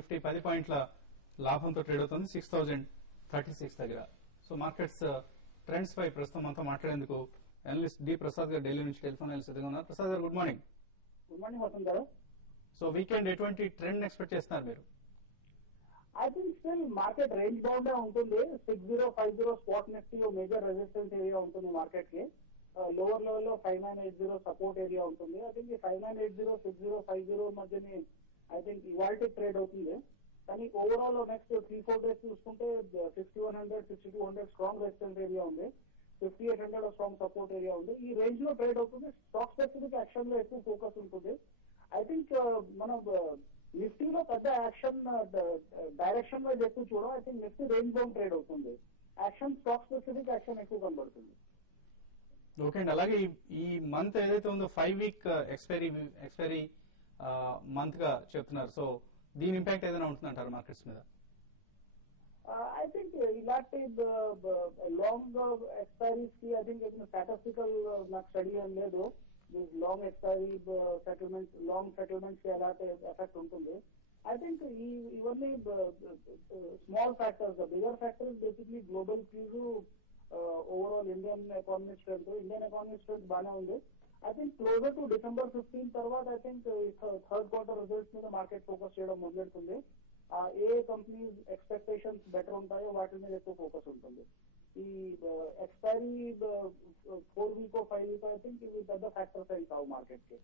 Nifty 10 పాయింట్ల లాభంతో trade అవుతుంది 6036 దగ్గర. సో మార్కెట్స్ ట్రెండ్స్ పై ప్రస్తుతం అంతా మాట్లాడేందుకు అనలిస్ట్ డి ప్రసాద్ గారు ఢిల్లీ నుంచి టెలిఫోన్ లైన్ సిద్ధంగా ఉన్నారు. ప్రసాద్ గారు good morning. Good morning Vasanth గారు. సో వీకెండ్ ఎటువంటి ట్రెండ్ ఎక్స్పెక్ట్ చేస్తున్నారు మీరు? I think still market range bound ఉంటుంది. 6050 spot Nifty major resistance area ఉంటుంది మార్కెట్ కి. లోవర్ లెవెల్ లో 5980 సపోర్ట్ ఏరియా ఉంటుంది. ఐ థింక్ 5980 6050 మధ్యని ఐ థింక్ ఇవాల్టి ట్రేడ్ అవుతుంది. కానీ ఓవరాల్ నెక్స్ట్ 3-4 డేస్ చూసుకుంటే 6100 6200 స్ట్రాంగ్ రెసిస్టెన్స్ ఏరియా ఉంది. 5800 స్ట్రాంగ్ సపోర్ట్ ఏరియా ఉంది. ఈ రేంజ్ లో ట్రేడ్ అవుతుంది. స్టాక్ స్పెసిఫిక్ యాక్షన్ లో ఎక్కువ ఫోకస్ ఉంటుంది. ఐ థింక్ మనం నిఫ్టీలో పెద్ద యాక్షన్ డైరెక్షన్ వైజ్ ఎక్కువ చూడం. I think Nifty range bound trade అవుతుంది. యాక్షన్ స్టాక్ స్పెసిఫిక్ యాక్షన్ ఎక్కువ కనబడుతుంది. ఓకే అండి. అలాగే ఈ మంత్ ఏదైతే ఉందో 5 వీక్ ఎక్స్పైరీ మంత్ గా చెప్తున్నారు. సో దీని ఇంపాక్ట్ ఏదైనా ఉంటుందంటారు మార్కెట్స్ మీద? ఐ థింక్ ఇలాంటి లాంగ్ ఎక్స్పైరీస్ కి ఐ థింక్ స్టాటిస్టికల్ నాకు స్టడీ ఏం లేదు. Long expiry settlements long settlements కి ఎలాంటి ఎఫెక్ట్ ఉంటుంది. ఐ థింక్ ఇవన్నీ small factors. Bigger factors basically global cues, overall Indian economy strength బాగానే ఉంది. I think closer to December 15 తర్వాత I think third quarter results మీద మార్కెట్ ఫోకస్ చేయడం మొదలెడుతుంది. ఏ కంపెనీస్ ఎక్స్పెక్టేషన్స్ బెటర్ ఉంటాయో వాటి మీద ఎక్కువ ఫోకస్ ఉంటుంది. ఈ expiry 4 week 5 week I think ఇవి పెద్ద ఫ్యాక్టర్స్ అయి కావు మార్కెట్ కి.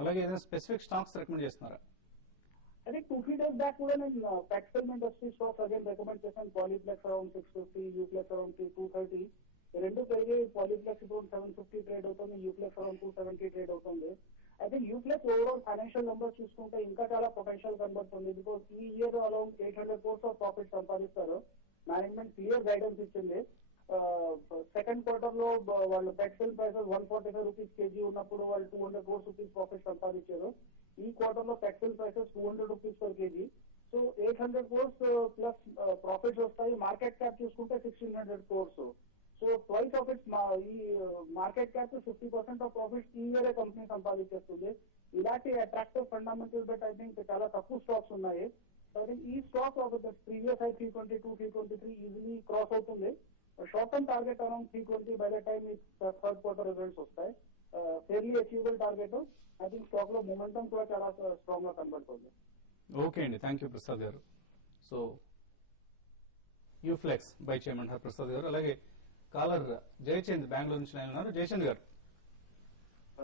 అలాగే ఏదైనా స్పెసిఫిక్ స్టాక్స్ రికమెండ్ చేస్తున్నారా? అదే 2-3 days బ్యాక్ కూడా నేను textile industry stocks again recommend చేశాను. Polyplex around 650, Uflex around 230. రెండు పెరిగి పాలీప్లెక్స్ ఇప్పుడు 750 ట్రేడ్ అవుతుంది. యూప్లెక్స్ అరౌండ్ 270 ట్రేడ్ అవుతుంది. అయితే యూప్లెక్స్ ఓవరాల్ ఫైనాన్షియల్ నెంబర్స్ చూసుకుంటే ఇంకా చాలా పొటెన్షియల్ కనబడుతుంది. బికాస్ ఈ year around 800 crores of profit సంపాదిస్తారు. మేనేజ్మెంట్ క్లియర్ గైడెన్స్ ఇచ్చింది. సెకండ్ క్వార్టర్ లో వాళ్ళు టెక్స్టైల్ ప్రైసెస్ 145 రూపీస్ కేజీ ఉన్నప్పుడు వాళ్ళు 200 crores రూపీస్ ప్రాఫిట్ సంపాదించారు. ఈ క్వార్టర్ లో textile prices 200 rupees per KG. So 800 crores plus profits వస్తాయి. మార్కెట్ క్యాప్ చూసుకుంటే 1600 crores. So twice of its ఈ మార్కెట్ క్యాప్ 50% ఆఫ్ ప్రాఫిట్స్ ఈ ఇయరే కంపెనీ సంపాదించేస్తుంది. ఇలాంటి attractive fundamental but I think చాలా తక్కువ స్టాక్స్ ఉన్నాయి. ఐ థింక్ ఈ stock of previous high 322, 323 easily cross అవుతుంది. Short term target around 320 by the time third quarter results వస్తాయి. Fairly achievable target. I think stock లో momentum కూడా చాలా strong గా కనబడుతుంది. ఓకే అండి, థ్యాంక్ యూ ప్రసాద్ గారు. సో యూఫ్లెక్స్ బై చేయమంటారు ప్రసాద్ గారు. అలాగే కాలర్ జయచంద్ బెంగళూరు నుంచి లైన్ ఉన్నారు. జయచంద్ గారు.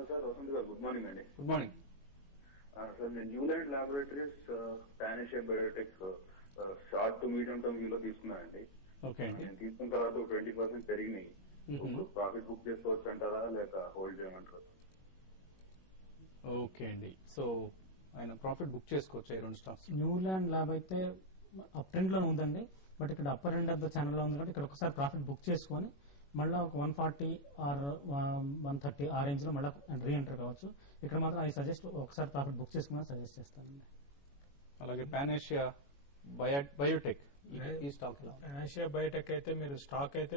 Sir Vasant garu good morning అండి. Good morning sir. నేను Newlight laboratories Panacea Biotec short to medium term వ్యూలో తీసుకున్నానండి. ఓకే అండి. నేను తీసుకున్న తర్వాత 20% పెరిగినాయి. ఇప్పుడు ప్రాఫిట్ బుక్ చేసుకోవచ్చు అంటారా లేక హోల్డ్ చేయమంటారా? ఓకే అండి. సో ఆయన ప్రాఫిట్ బుక్ చేసుకోవచ్చు ఈ రెండు స్టాక్స్. న్యూలాండ్ ల్యాబ్ అయితే అప్ ట్రెండ్ లో ఉందండి. బట్ ఇక్కడ upper end of the channel లో ఉంది కాబట్టి ఇక్కడ ఒకసారి ప్రాఫిట్ బుక్ చేసుకుని మళ్ళీ ఒక 140 ఆర్ 130 ఆ రేంజ్ లో మళ్ళీ రీ ఎంటర్ కావచ్చు. ఇక్కడ మాత్రం ఐ సజెస్ట్ ఒకసారి ప్రాఫిట్ బుక్ చేసుకుని సజెస్ట్ చేస్తానండి. అలాగే పానేషియా బయోటెక్ ఈ స్టాక్ లో పానేషియా బయోటెక్ అయితే మీరు స్టాక్ అయితే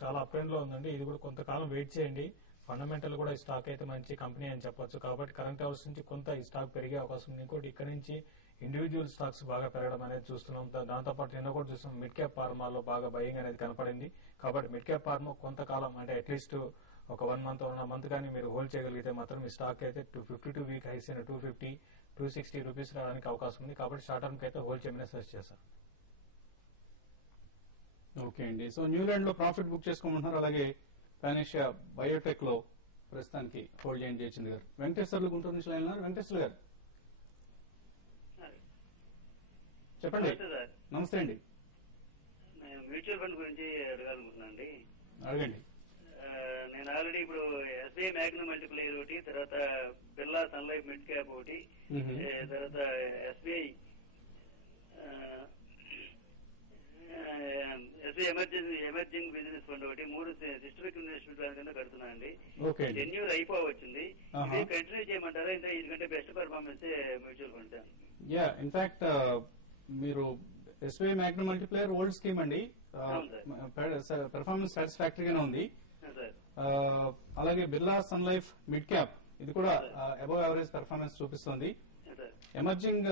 చాలా అప్ ఎండ్ లో ఉందండి. ఇది కూడా కొంతకాలం వెయిట్ చేయండి. ఫండమెంటల్ కూడా ఈ స్టాక్ అయితే మంచి కంపెనీ అని చెప్పొచ్చు. కాబట్టి కరెంట్ అవర్స్ నుంచి కొంత ఈ స్టాక్ పెరిగే అవకాశం ఉంది. ఇంకోటి ఇక్కడ నుంచి ఇండివిజువల్ స్టాక్స్ బాగా పెరగడం అనేది చూస్తున్నాం. దాంతోపాటు నిన్న కూడా చూస్తున్నాం మిడ్ క్యాప్ ఫార్మాలో బాగా బయింగ్ అనేది కనపడింది. కాబట్టి మిడ్ క్యాప్ ఫార్మా కొంతకాలం అంటే అట్లీస్ట్ ఒక 1 month 1 month కానీ మీరు హోల్డ్ చేయగలిగితే మాత్రం ఈ స్టాక్ అయితే 252 వీక్ హైస్ అయిన 250, 260 రూపీస్ రావడానికి అవకాశం ఉంది. కాబట్టి షార్ట్ టర్మ్ కి అయితే హోల్డ్ చేయమని సజెస్ట్ చేస్తాను. ఓకే అండి. సో న్యూలాండ్ లో ప్రాఫిట్ బుక్ చేసుకోమంటున్నారు. అలాగే పానేషియా బయోటెక్ లో ప్రస్తుతానికి హోల్డ్ చేయండి జయచంద్ గారు. వెంకటేశ్వర్లు గుంటూరు నుంచి లైన్ ఉన్నారు. వెంకటేశ్వర్ గారు చెప్పండి. నమస్తే అండి. నేను మ్యూచువల్ ఫండ్ గురించి అడగాలనుకుంటున్నాను అండి. అడగండి. నేను ఆల్రెడీ ఇప్పుడు ఎస్బీఐ మ్యాగ్నమ్ మల్టిప్లైర్ ఒకటి, తర్వాత Birla Sun Life mid Cap ఒకటి, తర్వాత ఎస్బీఐ ఎమర్జింగ్ బిజినెస్ ఫండ్ ఒకటి 3 సిస్టమిక్ ఇన్వెస్ట్మెంట్ ప్లాన్ కింద కడుతున్నా అండి. టెన్యూర్ అయిపోవచ్చింది. ఇది కంటిన్యూ చేయమంటారా? ఇంకా ఎందుకంటే best performance mutual fund. Ya, in fact మీరు SBI Magnum multiplier old scheme అండి. పెర్ఫార్మెన్స్ సాటిస్ఫాక్టరీగానే ఉంది. అలాగే Birla Sun Life mid cap ఇది కూడా అబవ్ యావరేజ్ పెర్ఫార్మెన్స్ చూపిస్తోంది. ఎమర్జింగ్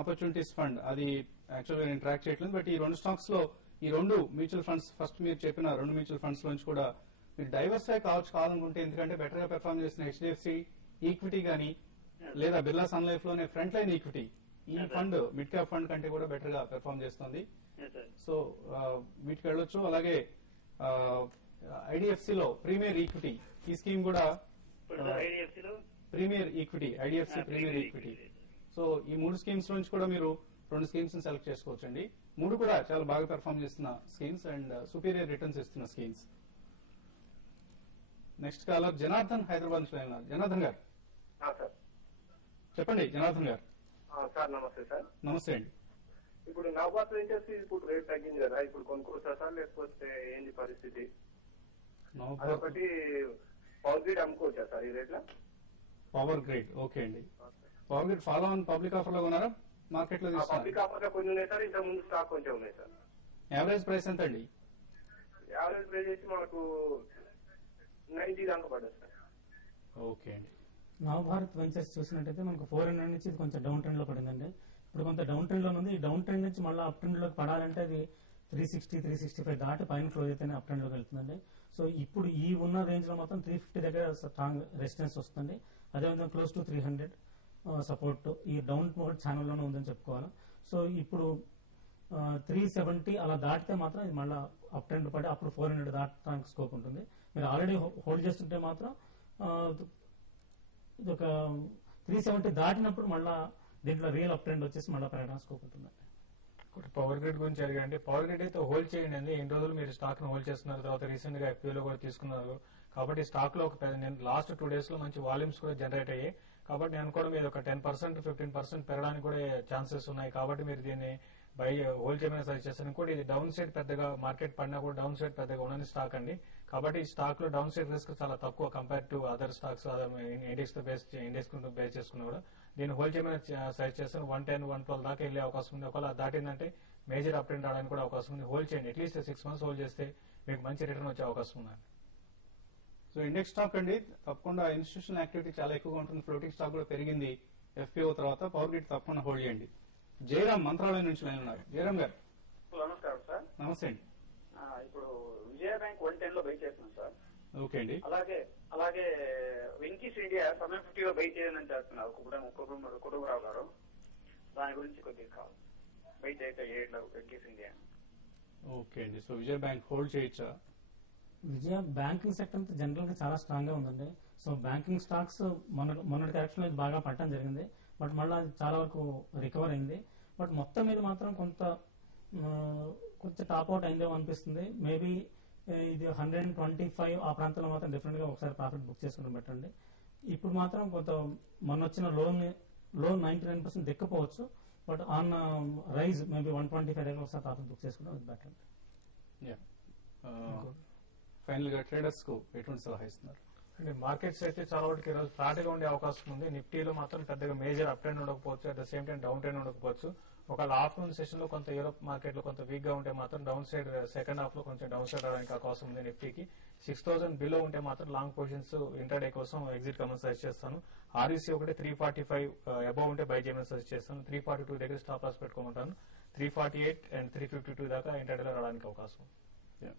ఆపర్చునిటీస్ ఫండ్ అది యాక్చువల్గా నేను ట్రాక్ చేయట్లేదు, బట్ ఈ 2 స్టాక్స్ లో ఈ 2 మ్యూచువల్ ఫండ్స్ ఫస్ట్ మీరు చెప్పిన 2 మ్యూచువల్ ఫండ్స్ నుంచి కూడా మీరు డైవర్సిఫై కావాలనుకుంటే, ఎందుకంటే బెటర్ గా పెర్ఫార్మ్ చేసిన హెచ్డిఎఫ్సి ఈక్విటీ గానీ లేదా బిర్లా సన్ లైఫ్ లోనే ఫ్రంట్ లైన్ ఈక్విటీ ఈ ఫండ్ మిడ్ క్యాప్ ఫండ్ కంటే కూడా బెటర్ గా పెర్ఫార్మ్ చేస్తుంది. సో వీటికి వెళ్ళొచ్చు. అలాగే ఐడిఎఫ్సిలో ప్రీమియర్ ఈక్విటీ ఈ స్కీమ్ కూడా premier equity IDFC premier equity. So ఈ 3 స్కీమ్స్ నుంచి కూడా మీరు 2 స్కీమ్స్ ని సెలెక్ట్ చేసుకోవచ్చండి. 3 కూడా చాలా బాగా పెర్ఫార్మ్ చేస్తున్న స్కీమ్స్ అండ్ సుపీరియర్ రిటర్న్స్ ఇస్తున్న schemes. Next caller Janardhan Hyderabad నుంచి ఉన్నారు. జనార్దన్ గారు చెప్పండి. జనార్దన్ గారు సార్ నమస్తే సార్. నమస్తే అండి. ఇప్పుడు నవభారత్ వెంచర్స్ ఇప్పుడు రేట్ తగ్గింది కదా, ఇప్పుడు కొనుక్కోవచ్చా సార్ లేకపోతే ఏంది పరిస్థితి? అదొకటి పవర్ గ్రిడ్ అమ్ముకోవచ్చా సార్ ఈ రేట్ లో? పవర్ గ్రిడ్ ఓకే అండి. Power grid follow on public offer లో కొన్నారా మార్కెట్ లో? పబ్లిక్ ఆఫర్ లో కొన్ని ఉన్నాయి సార్, ఇంత ముందు స్టాక్ కొంచెం ఉన్నాయి సార్. యావరేజ్ ప్రైస్ ఎంత అండి? యావరేజ్ ప్రైస్ వచ్చి మనకు 90 దాకా పడ్డది సార్. ఓకే అండి. నవభారత్ వెంచర్స్ చూసినట్టయితే మనకు 400 నుంచి ఇది కొంచెం డౌన్ ట్రెండ్ లో పడిందండి. ఇప్పుడు కొంత డౌన్ ట్రెండ్ లో ఉంది. ఈ డౌన్ ట్రెండ్ నుంచి మళ్ళీ అప్ ట్రెండ్ లోకి పడాలంటే అది 360, 365 దాటి పైన క్లోజ్ అయితేనే అప్ ట్రెండ్ లోకి వెళ్తుందండి. సో ఇప్పుడు ఈ ఉన్న రేంజ్ లో మొత్తం 350 దగ్గర స్ట్రాంగ్ రెసిస్టెన్స్ వస్తుంది. అదేవిధంగా క్లోజ్ టు 300 సపోర్ట్ ఈ డౌన్ మోడ్ ఛానల్లోనే ఉందని చెప్పుకోవాలి. సో ఇప్పుడు 370 అలా దాటితే మాత్రం ఇది మళ్ళీ అప్ ట్రెండ్ పడి అప్పుడు 400 దాటడానికి స్కోప్ ఉంటుంది. మీరు ఆల్రెడీ హోల్డ్ చేస్తుంటే మాత్రం ఇది ఒక 370 దాటినప్పుడు మళ్ళీ దీంట్లో రియల్ అప్ ట్రెండ్ వచ్చేసి మళ్ళీ పెరగడానికి స్కోప్ ఉంటుంది. పవర్ గ్రిడ్ గురించి అడిగండి. పవర్ గ్రిడ్ అయితే హోల్డ్ చేయండి అండి. ఎన్ని రోజులు మీరు స్టాక్ ను హోల్డ్ చేస్తున్నారు, తర్వాత రీసెంట్ గా ఎఫ్పీలో కూడా తీసుకున్నారు కాబట్టి స్టాక్ లో నేను లాస్ట్ 2 days లో మంచి వాల్యూమ్స్ కూడా జనరేట్ అయ్యాయి. కాబట్టి నేను కూడా మీరు ఒక 10%, 15% పెరగడానికి కూడా ఛాన్సెస్ ఉన్నాయి. కాబట్టి మీరు దీన్ని బై హోల్డ్ చేయమని సజెస్ట్ చేస్తాను. ఇంకోటి ఇది డౌన్ సైడ్ పెద్దగా మార్కెట్ పడినా కూడా డౌన్ సైడ్ పెద్దగా ఉండని స్టాక్ అండి. కాబట్టి ఈ స్టాక్ లో డౌన్ సైడ్ రిస్క్ చాలా తక్కువ compare to other stocks index base చేసుకున్నా కూడా దీన్ని హోల్డ్ చేయమని సజెస్ట్ చేస్తాను. 110, 112 దాకా వెళ్ళే అవకాశం ఉంది. ఒకవేళ దాటిందంటే మేజర్ అప్ ట్రెండ్ రావడానికి కూడా అవకాశం ఉంది. హోల్డ్ చేయండి. అట్లీస్ట్ 6 months హోల్డ్ చేస్తే మీకు మంచి రిటర్న్ వచ్చే అవకాశం ఉంది. సో ఇండెక్స్ స్టాక్ అండి తప్పకుండా ఇన్స్టిట్యూషనల్ యాక్టివిటీ చాలా ఎక్కువగా ఉంటుంది. ఫ్లోటింగ్ స్టాక్ కూడా పెరిగింది ఎఫ్పిఓ తర్వాత. పవర్ గ్రిడ్ తప్పకుండా హోల్డ్ చేయండి. జయరామ్ మంత్రాలయం నుంచి లైన్ ఉన్నారు. జయరామ్ గారు నమస్కారం సార్. నమస్తే అండి. ఇప్పుడు విజయ బ్యాంక్ 110 లో బై చేస్తున్నాం సార్. ఓకే అండి. అలాగే వెంకీస్ ఇండియా 750 లో బై చేయాలని చేస్తున్నారు కుటుంబరావు గారు. దాని గురించి కొద్దిగా కావాలి. బై చేయక వెంకీస్ ఇండియా. ఓకే అండి. సో విజయ బ్యాంక్ హోల్డ్ చేయొచ్చా? విజయ బ్యాంకింగ్ సెక్టర్ అంతా జనరల్ గా చాలా స్ట్రాంగ్ గా ఉందండి. సో బ్యాంకింగ్ స్టాక్స్ మొన్నటి కరెక్షన్ ఇది బాగా పట్టడం జరిగింది. బట్ మళ్ళీ చాలా వరకు రికవర్ అయింది. బట్ మొత్తం మీద మాత్రం కొంచెం టాప్ అవుట్ అయిందేమో అనిపిస్తుంది. మేబీ ఇది 125 ఆ ప్రాంతంలో మాత్రం డెఫినెట్ గా ఒకసారి ప్రాఫిట్ బుక్ చేసుకుని పెట్టండి. ఇప్పుడు మాత్రం కొంత మొన్న వచ్చిన లో 99% దెక్కపోవచ్చు. బట్ ఆన్ రైజ్ మేబీ 125 దగ్గర ఒకసారి ప్రాఫిట్ బుక్ చేసుకుంటే అది బెటర్. ఫైనల్ గా ట్రేడర్స్ కు ఎటువంటి సలహా ఇస్తున్నారు? అంటే మార్కెట్స్ అయితే చాలా వరకు ఈ రోజు ఫ్లాట్ గా ఉండే అవకాశం ఉంది. నిఫ్టీలో మాత్రం పెద్దగా మేజర్ అప్ ట్రెండ్ ఉండకపోవచ్చు, at the same time down trend ఉండకపోవచ్చు. ఒకవేళ ఆఫ్టర్నూన్ సెషన్ లో కొంత యూరోప్ మార్కెట్ లో కొంత వీక్ గా ఉంటే మాత్రం డౌన్ సైడ్ సెకండ్ హాఫ్ లో కొంచెం డౌన్ సైడ్ రావడానికి అవకాశం ఉంది. నిఫ్టీకి 6000 బిలో ఉంటే మాత్రం లాంగ్ పొజిషన్స్ ఇంటర్డే కోసం ఎగ్జిట్ కమని సజెస్ట్ చేస్తాను. ఆర్ఈసీ ఒకటి 345 అబౌవ్ ఉంటే బై చేయమని సజెస్ట్ చేస్తాను. 342 దగ్గర స్టాప్ లాస్ పెట్టుకోమంటాను. 348 అండ్ 352 దాకా ఇంటర్డేలో రావడానికి అవకాశం.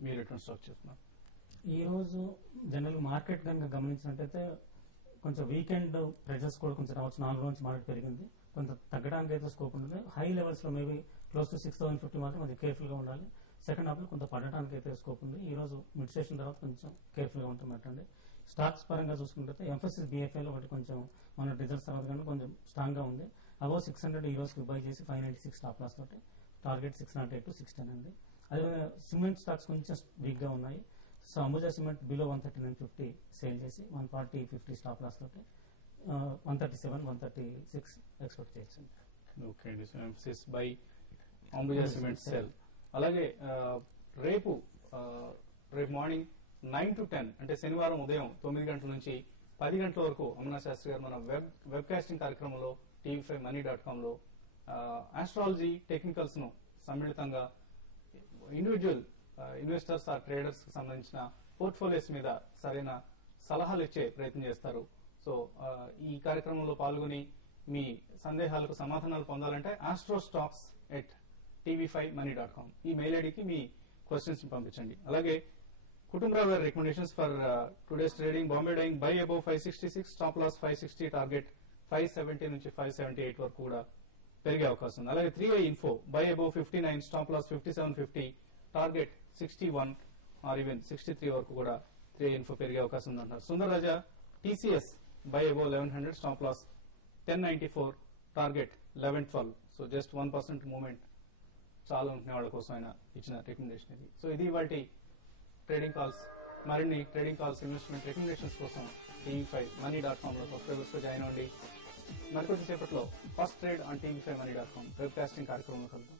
మీరు ఎటువంటి స్టాక్ చేస్తున్నారు? ఈ రోజు జనరల్ మార్కెట్ కనుక గమనించినట్టయితే కొంచెం వీకెండ్ ప్రెజర్స్ కూడా కొంచెం రావచ్చు. 4 నుంచి మార్కెట్ పెరిగింది. కొంత తగ్గడానికి అయితే స్కోప్ ఉంటుంది. హై లెవెల్స్ లో మేబీ క్లోజ్ టు 6050 మాత్రం అది కేర్ఫుల్ గా ఉండాలి. సెకండ్ హాఫ్ లో కొంత పడడానికి అయితే స్కోప్ ఉంది. ఈ రోజు మిడ్ సెషన్ తర్వాత కొంచెం కేర్ఫుల్ గా ఉంటున్నట్టండి. స్టాక్స్ పరంగా చూసుకుంటే ఎంఫసిస్ బిఎఫ్ఐ లో ఒకటి కొంచెం మన రిజల్ట్స్ తర్వాత కానీ కొంచెం స్ట్రాంగ్ గా ఉంది. అబౌవ్ 600 ఈ రోజుకి బై చేసి 596 స్టాప్ లాస్ తోటి టార్గెట్ 608 to 610 అండి. అదే సిమెంట్ స్టాక్స్ కొంచెం వీక్ గా ఉన్నాయి. So Ambuja cement below 139.50 sale చేసి 140.50 స్టాప్ లాస్ తోటి 137, 136 ఎక్స్పెక్ట్ చేయొచ్చు. ఓకే అండి. So emphasis by Ambuja cement cell. అలాగే రేపు మార్నింగ్ 9 to 10 అంటే శనివారం ఉదయం 9 గంటల నుంచి 10 గంటల వరకు అమర్నాథ్ శాస్త్రి గారు మన వెబ్ కాస్టింగ్ కార్యక్రమంలో tv5money.com లో ఆస్ట్రాలజీ టెక్నికల్స్ ను సమ్మిళితంగా ఇండివిజువల్ ఇన్వెస్టర్స్ ఆ ట్రేడర్స్ కి సంబంధించిన పోర్ట్ఫోలియోస్ మీద సరైన సలహాలు ఇచ్చే ప్రయత్నం చేస్తారు. సో ఈ కార్యక్రమంలో పాల్గొని మీ సందేహాలకు సమాధానాలు పొందాలంటే astrostocks@tv5money.com ఈ మెయిల్ ఐడికి మీ క్వశ్చన్స్ పంపించండి. అలాగే కుటుంబరావు గారి recommendations for today's trading. Bombay Dyeing buy above 566, stop loss 560, target 570 నుంచి 578 వరకు కూడా పెరిగే అవకాశం ఉంది. అలాగే 3i info buy above 59, stop loss 5750, target 61 or even 63 వరకు కూడా 3i ఇన్ఫో పెరిగే అవకాశం ఉందంటారు. Sundar Raja TCS buy above 1100, stop loss 1094, target 1112. So just 1% movement చాలా ఉంటున్న వాళ్ళ కోసం ఆయన ఇచ్చిన రికమెండేషన్ ఇది. సో ఇది వాటి ట్రేడింగ్ కాల్స్. మరిన్ని ట్రేడింగ్ కాల్స్, ఇన్వెస్ట్మెంట్ రికమెండేషన్స్ కోసం tv5money.com లో సబ్స్క్రైబర్స్ తో జాయిన్ అవ్వండి. మరికొద్ది సేపట్లో first trade on tv5money.com webcasting కార్యక్రమంలో కలుద్దాం.